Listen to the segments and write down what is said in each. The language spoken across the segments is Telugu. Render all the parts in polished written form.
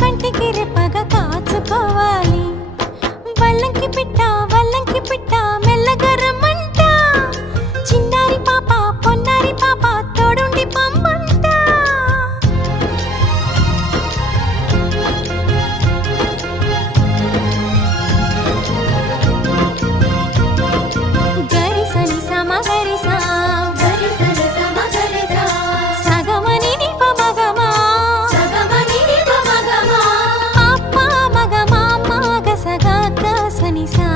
కంటికి రెప్పగా కాచుకోవాలి. వల్లంకి పిట్ట మెల్లగా రమ్మంట. చిన్నారి పాప పొన్నారి పాప తోడుండి పొమ్మంట. గరిసని సమ గరిసా సగమని నిప మగమా అప్ప మగమా మగ సగ గసని సా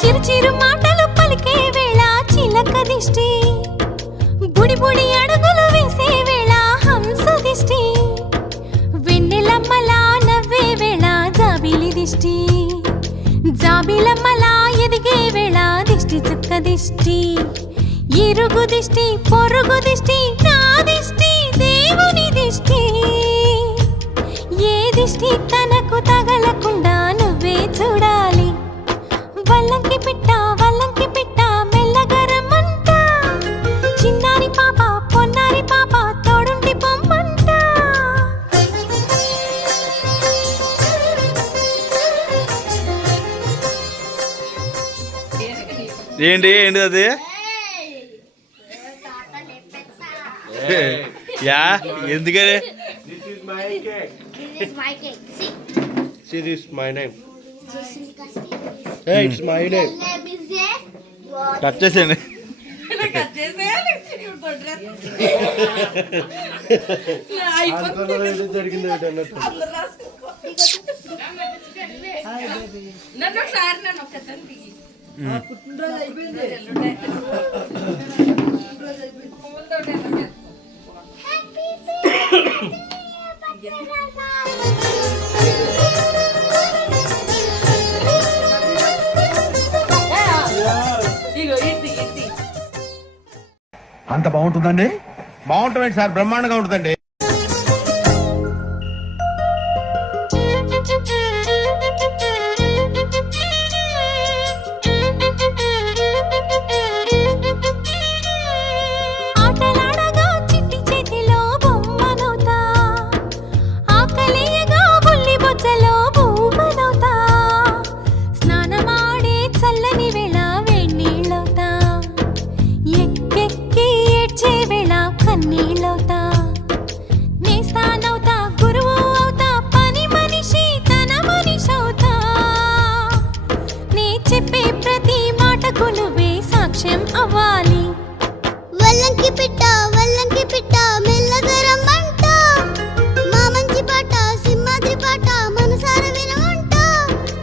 చిరు చిరు మాటలు పలికే వేళ చిలక దిష్టి. బుడి బుడి అడుగులు వేసే వేళ హంస దిష్టి. వెన్నెలమ్మలా నవ్వే వేళ జాబిలి దిష్టి. జాబిలమ్మలా ఎదిగే వేళ దిష్టి చుక్క దిష్టి. ఇరుగు దిష్టి పొరుగు దిష్టి నా దిష్టి దేవుని దిష్టి. ఏ దిష్టి తనకు తగలకుండా నువ్వే చూడాలి. వల్లంకి పిట్ట మెల్లగా రమ్మంట. చిన్నారి పాప పొన్నారి పాప తోడుండి పొమ్మంట. ఏంటి అది యా ఎందుకని This is my cake. See, this is my name. Hey, it's my name. Cut చేసేయండి. జరిగింది అన్నట్టు. అంత బాగుంటుందండి? బాగుంటుంది సార్, బ్రహ్మాండంగా ఉంటుందండి. ఆటలాడగా చిట్టి చేతిలో బొమ్మనవుతా. ఆకలియగా బుల్లి బొజ్జలో బొమ్మనవుతా. స్నానమాడే చల్లని వేళ వేణీళ్ళవుతా. ఎక్కెక్కి ఏడ్చే వేళ కన్నీళ్ళవుతా. నేస్తానవుతా గురువు అవుతా. పని మనిషి తన మనిషవుతా. నీ చెప్పే ప్రతి మాటకు నువ్వే సాక్ష్యం అవ్వాలి. వల్లంకి పిట్ట మెల్లగా రమ్మంట. మా మంచి పాట సింహాద్రి పాట మనసార వినమంట.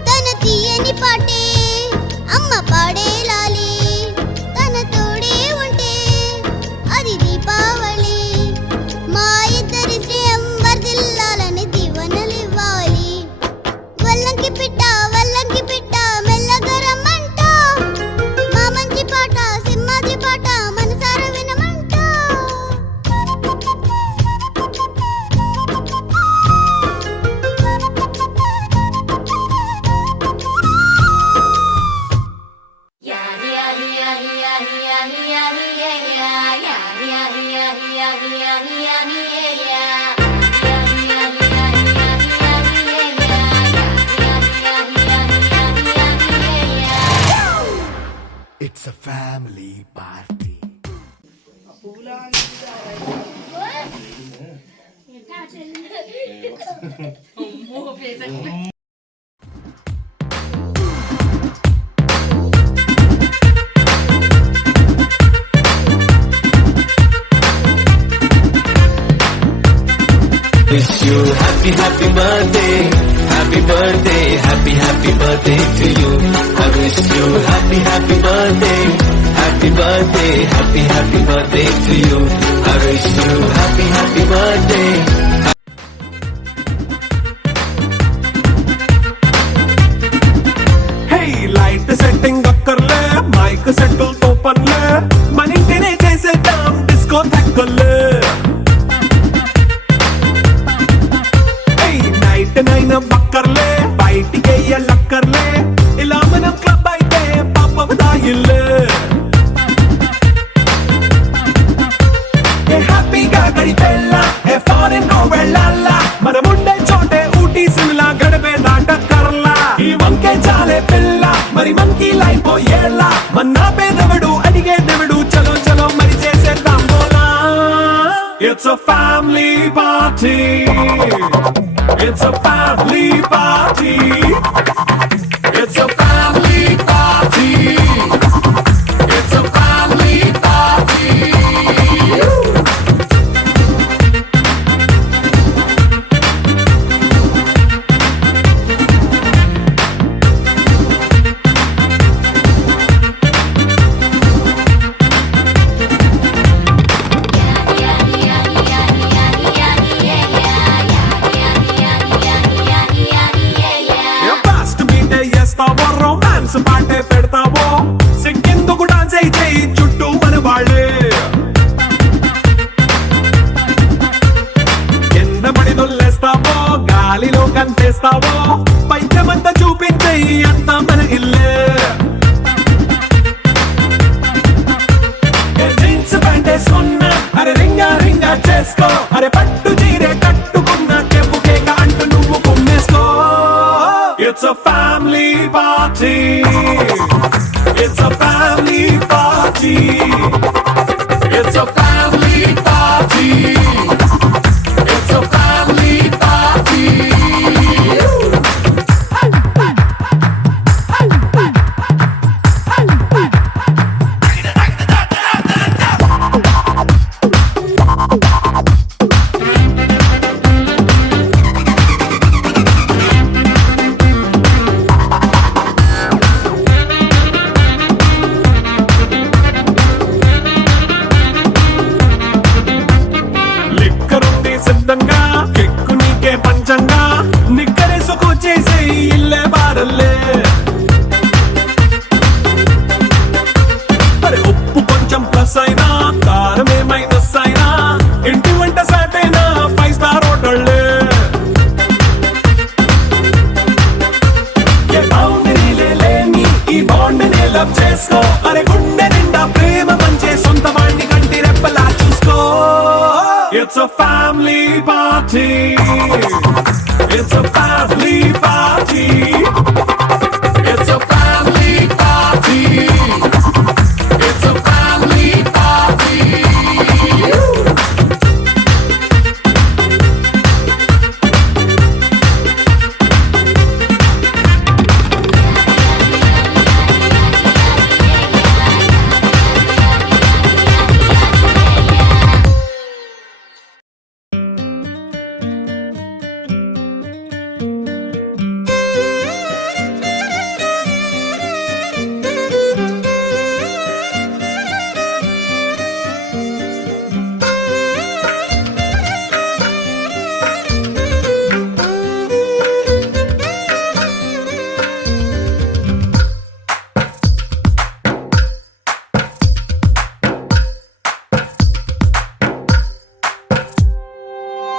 తన తీయని పాటే అమ్మ పాడే లాలి. తన తోడే ఉంటే అది దీపావళి. మా ఇద్దరి శ్రేయం వర్ధిల్లాలని దీవెనలివ్వాలి. వల్లంకి పిట్ట మెల్లగా రమ్మంట. మా మంచి పాట సింహాద్రి పాట మనసార వినమంట. It's a family party. Wish you happy birthday, happy birthday to you. I wish you happy birthday, happy birthday to you. I wish you happy birthday. Hey, light setting అక్కర్లే, మైక్ సెట్టుల్ తో పనులే, మన ఇంటినే చేసేద్దాం డిస్కో థాక్కర్లే. నైట్ నైన్ బక్కర్లే, బయటికెయ్యలక్కర్లే, ఇలా మనం క్లబ్ అయితే పాపం దాయిల్లే. గడిపెళ్ళ ఏ ఫారెన్ నో వెళ్ళాల మనముండే చోటే ఊటీ సిమ్లా గడిపే దాటక్కర్లా ఈ వంకే చాలే పిల్ల మరి మంకీ లైఫ్ ఏళ్ళ మన్నా పేదవడు అడిగేదెవడు చలో చలో మరి చేసేద్దాం బోలా It's a family party It's a family party It's a family party It's a family party fast మీటే చేస్తావో రొమాన్స్ పాటే పెడతావో సిక్కిందుకు డాన్స్ అయితే చుట్టూ మన వాళ్ళే కింద పడి దొల్లేస్తావో గాలిలో కంచేస్తావో పైచమంతా చూపించే అంతా మన ఇల్లే జీన్స్ ప్యాంటేసుకున్నా అరే రింగా రింగా చేసుకో అరే పట్టు చీరే కట్టుకున్న కెప్పు కేక అంటూ నువ్వు కుమ్మేసుకో It's a family party It's a family party It's a family party It's a family party లిక్కరుంది సిద్ధంగా కిక్కు నీకే పంచంగా నిక్కరేసుకు చేసే ఇల్లే బారల్లే అరే ఉప్పు కొంచెం ప్లస్ అయినా కారమే మైనస్ అయినా ఇంటి వంట సాటైనా 5 స్టార్ హోటళ్ళే ఏ బౌండరీలే లేని ఈ బాండ్ని లవ్ చేసుకో అరే గుండె నిండా ప్రేమ పంచే సొంత వాణ్ణి కంటి రెప్పలా చూసుకో It's a family party It's a family party It's a family party It's a family party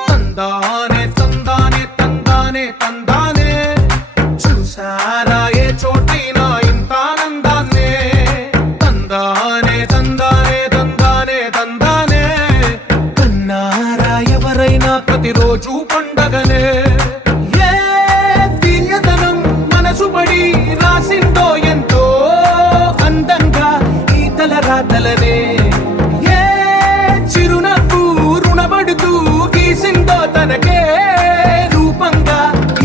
తందానే తందానే తందానే తందానే చూసారా ఏ చోటైనా ఇంత ఆనందాన్నే తందానే తందానే తందానే తందానే కన్నారా ఎవరైనా ప్రతిరోజు పండగనే ఏ దివ్యతనం మనసు పడి రాసిందో ఎంతో అందంగా ఈ తలరాతలనే ఏ చిరునవ్వు రుణపడుతూ గీసిందో తనకే రూపంగా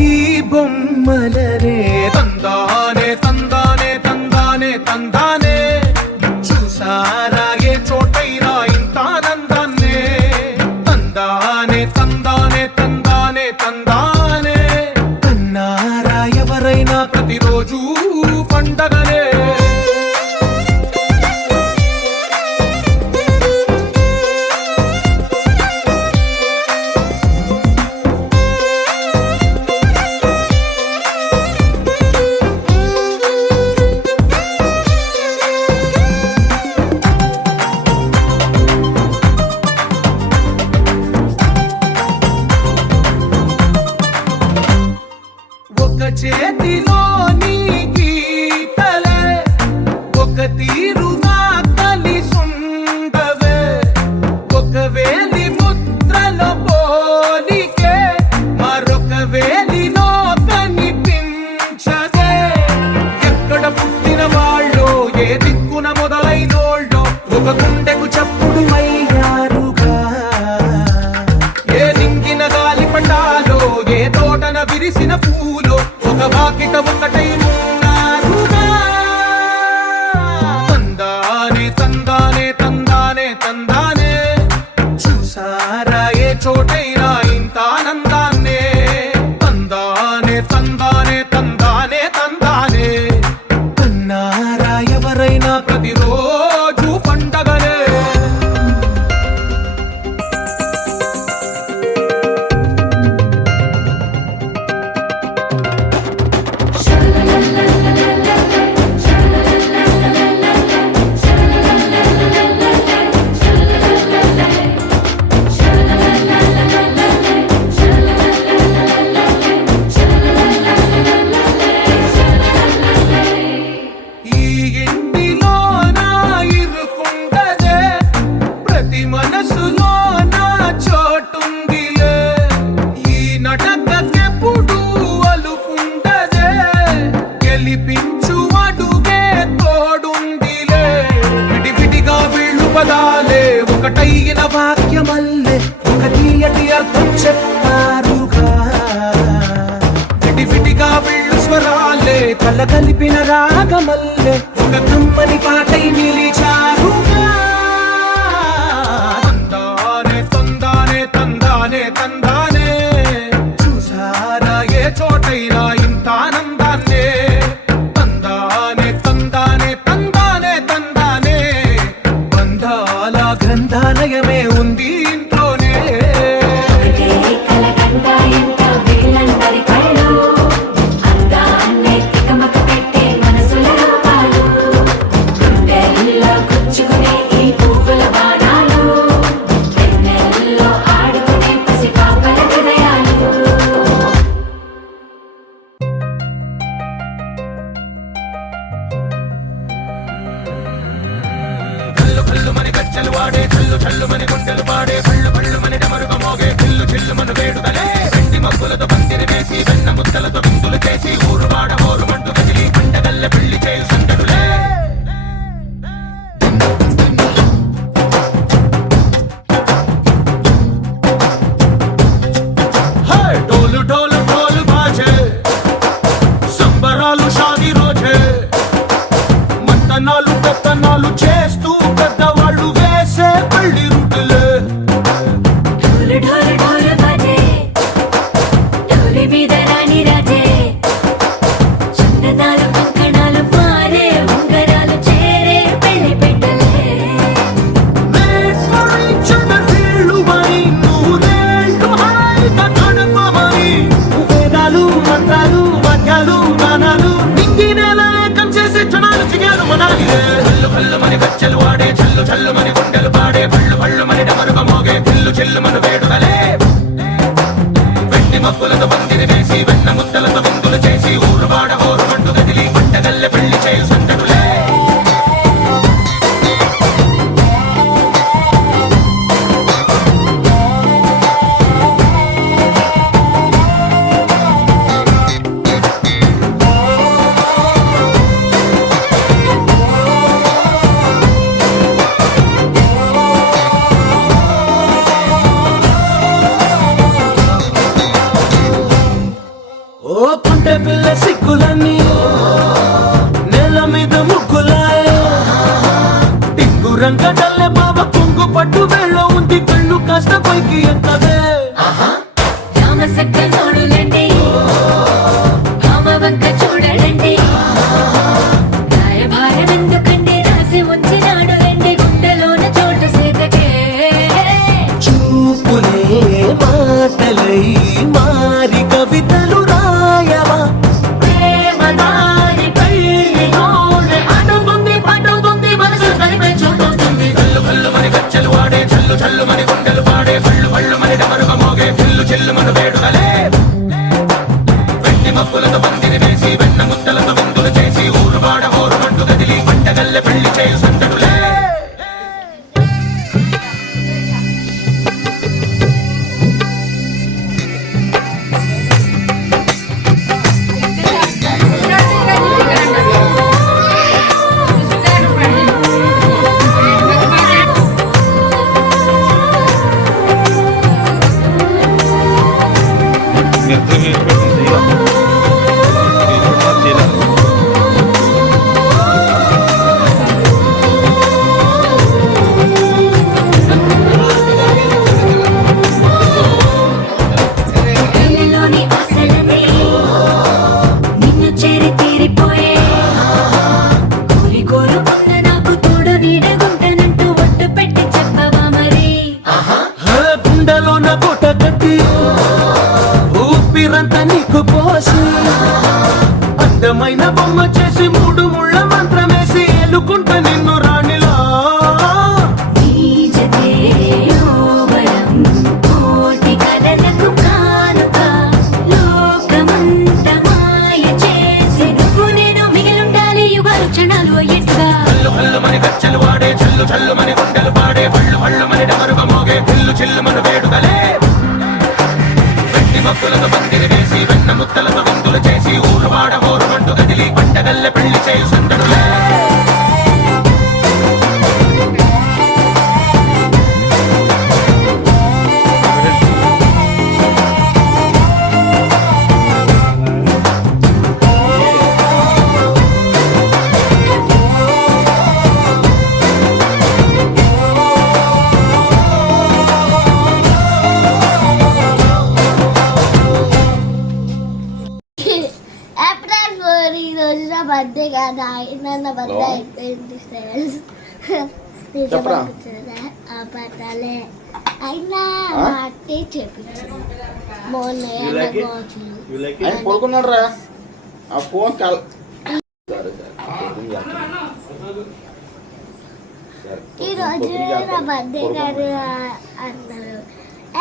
ఈ బొమ్మలనే తందానే తందానే తందానే తందానే చూసారా ఏ చోటైనా ఇంత ఆనందాన్నే తందానే తందానే తందానే తందానే కన్నారా ఎవరైనా ప్రతిరోజు పండగనే ఒకటై ఉన్నారుగా. తందానే తందానే తందానే తందానే చూసారా ఏ చోటైనా ఇంత ఆనందాన్నే. తందానే తందానే తందానే తందానే కన్నారా ఎవరైనా ప్రతిరోజు పండగనే. ఈ ఇంటిలో నా ఇరుకుండదే ప్రతి మనసులో నా చోటుందిలే. ఈ నటకెప్పుడు అలుకుండదే గెలిపించు అడుగే తోడుందిలే. విడివిడిగా వీళ్ళు పదాలే ఒకటైన వాక్యమల్లే ఒక తీయటి అర్థం చెప్పారుగా. విడివిడిగా వీళ్ళు స్వరాలే కల కలిపిన రాగమల్లే ఒక కమ్మని పాటై నిలిచారుగా. తందానే తందానే తందానే తందానే చూసారా ఏ చోటైనా ఇంత ఆనందాన్నే. తందానే తందానే తందానే తందానే బంధాల గ్రంథాలయమే ఉంది ఇంట్లోనే. కలకండ ఎంత వీళ్ళందరి కళ్ళు అందాన్నే తికమక పెట్టే మనసుల రూపాలు. గుండెల్లో గుచ్చుకునే ఈ పువ్వుల బాణాలు వెన్నెల్లో ఆడుకునే పసిపాపల హృదయాలు. కళ్ళు కళ్ళు మని కచ్చలు వాడే కళ్ళు చల్లు మని గుండెలు పాడే కళ్ళు కళ్ళు మని డమరుగ మోగే చిల్లు చిల్లు మన వేడుదలే. వెండి మబ్బులతో పందిరి వేసి వెన్న ముద్దలతో విందులు చేసి ఊరు వాడ ఊరు మంటు కదిలి పండగల్లె పెళ్లి చేయు సందడులే. హే డోలు డోలు డోలు బాజే సంబరాలు షాదీ రోజే. మత్తనాలు పెత్తనాలు చేస్తూ పెద్దవాళ్ళు వేసే పెళ్లి రుటులే. ఢోలు ఢోలు ఢోలు బాజే ఢోలి మీద రాణి రాజే. చందనాలు కంకణాలు మారే ఉంగరాలు చేరే పెళ్లి పెట్టలే. Let's for each other వీళ్ళుమని నూరేళ్ళు హాయిగా గడపమని. వేదాలు మంత్రాలు వాక్యాలు గానాలు నింగి నేల ఏకం చేసే క్షణాలు చిగారు మనాలిలే. కళ్ళు కళ్ళు మని గచ్చెలు వాడే చల్లు చల్లు మని గుండెలు పాడే పళ్ళు పళ్ళు మని డమరుగ మోగే చిల్లు చిల్లు మన వేడుదలే. వెండి మబ్బులతో పందిరి వేసి వెన్న ముద్దలతో విందులు చేసి ఊరు వాడ ఊరు మంటు కదిలి పంటగల్లె పెళ్లి చేయు సందడులే. రాసి అందమైన బొమ్మ చేసి 3 ముళ్ళ మంత్రమేసి ఎలుకుంట నిన్ను రాణిలా కోటి కలలకు కానుక లోకమంత మాయ చేసి నువ్వు నేను మిగిలుండాలి యుగాలు క్షణాలు అయ్యేట్టుగా కళ్ళు కళ్ళు మని కచ్చలు వాడే చల్లు చల్లు మని గుండెలు పాడే పళ్ళు పళ్ళు మని డమరుగా మోగే పిల్లు చిల్లు మన వేడుకలే వెండి మక్కులతో పందిరి వేసి వెన్న ముత్తలతో విందులు చేసి ఊరు వాడ హోరు మంటు కదిలి పంటగల్లె పెళ్లి చేయు సందడులే ఏప్రిల్ 4 ఈ రోజు నా బర్త్డే కదా నా బర్త్డే అయిపోయింది ఫ్రెండ్స్ అబద్ధాలే అయినా పార్టీ చేపించాను మొన్న పడుకున్నాడు రా ఆ ఫోన్ కాల్ ఈరోజు నా బర్త్డే గారు అన్నారు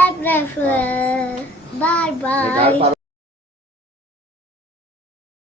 ఏప్రిల్ బాయ్ బాయ్